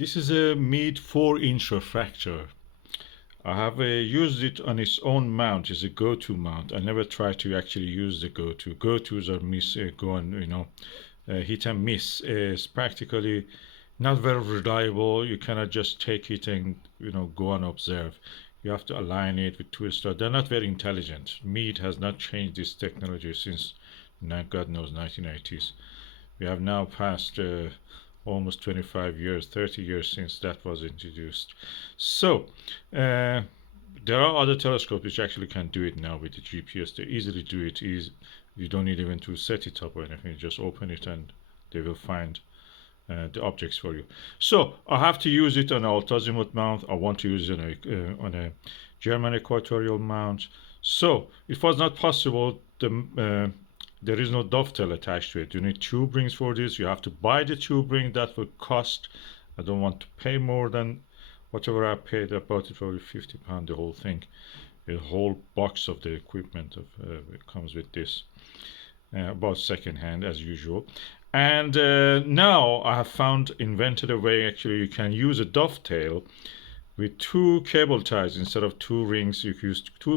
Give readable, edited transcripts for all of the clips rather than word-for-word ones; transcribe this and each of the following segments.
This is a Meade 4-inch refractor. I have used it on its own mount. It's a go-to mount. I never try to actually use the go-to. Go-tos are hit and miss. It's practically not very reliable. You cannot just take it and go and observe. You have to align it with twister. They're not very intelligent. Meade has not changed this technology since God knows 1980s. We have now passed almost 25 years, 30 years since that was introduced. So there are other telescopes which actually can do it now with the GPS. They easily do it. You don't need even to set it up or anything. You just open it and they will find the objects for you. So I have to use it on an alt-azimuth mount. I want to use it on a German equatorial mount. So it was not possible. There is no dovetail attached to it. You need tube rings for this. You have to buy the tube ring. That will cost. I don't want to pay more than whatever I paid. I bought it for £50, the whole thing. A whole box of the equipment it comes with this. About second hand as usual. And now I have invented a way actually you can use a dovetail with two cable ties instead of two rings. You can use two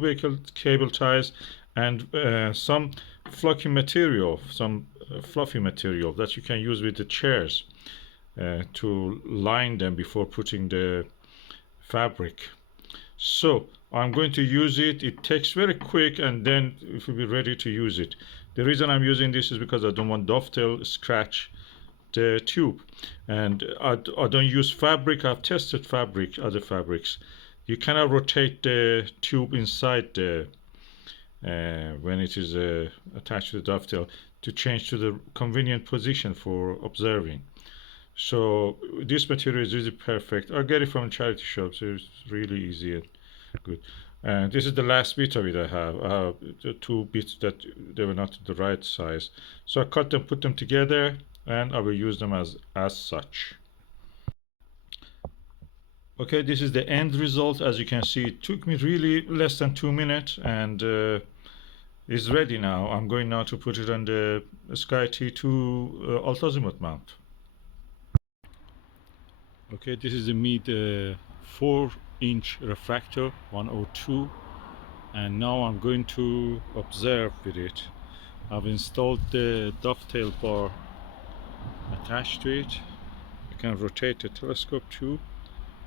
cable ties and some fluffy material that you can use with the chairs to line them before putting the fabric. So I'm going to use it. It takes very quick and then it will be ready to use it. The reason I'm using this is because I don't want dovetail scratch the tube, and I don't use fabric. I've tested other fabrics. You cannot rotate the tube inside the when it is attached to the dovetail to change to the convenient position for observing. So this material is really perfect. I get it from a charity shop, so it's really easy and good. And this is the last bit of it I have. I have the two bits that they were not the right size. So I cut them, put them together, and I will use them as such. Okay, this is the end result. As you can see, it took me really less than 2 minutes, and it's ready now. I'm going now to put it on the Sky T2 alt-azimuth mount. Okay, this is the Meade 4-inch refractor 102, and now I'm going to observe with it. I've installed the dovetail bar attached to it. You can rotate the telescope tube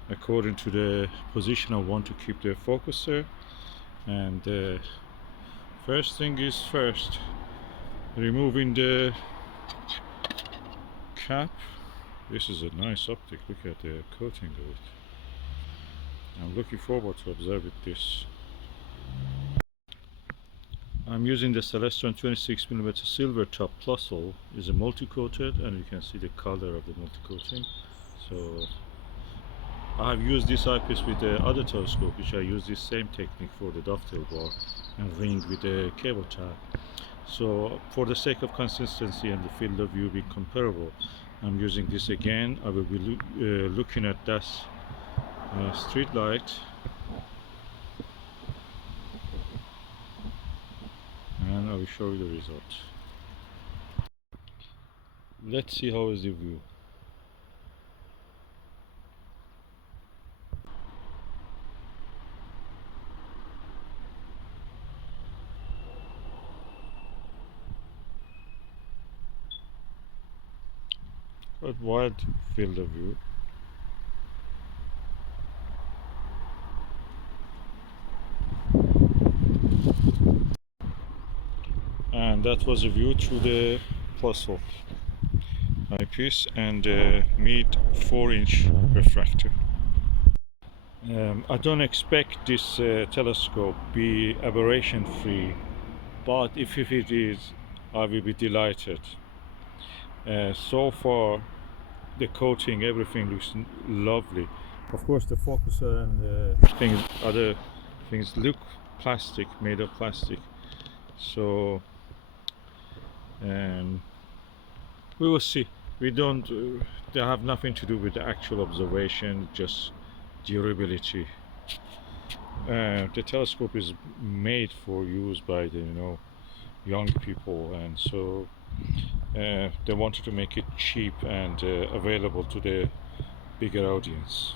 according to the position I want to keep the focuser. And first thing is first, removing the cap. This is a nice optic. Look at the coating of it. I'm looking forward to observe this. I'm using the Celestron 26mm silver top plus hole. Is a multi-coated, and you can see the color of the multi-coating. So I have used this eyepiece with the other telescope, which I use this same technique for the dovetail bar and ring with the cable tie. So for the sake of consistency and the field of view being comparable, I'm using this again. I will be looking at that street light, and I will show you the result. Let's see how is the view. Quite wide field of view. And that was a view through the plus hole eyepiece and Meade 4-inch refractor. I don't expect this telescope be aberration free, but if it is, I will be delighted. So far the coating, everything looks lovely. Of course the focuser and other things look plastic, made of plastic. So we will see. We don't they have nothing to do with the actual observation, just durability. The telescope is made for use by the young people, and so they wanted to make it cheap and available to the bigger audience.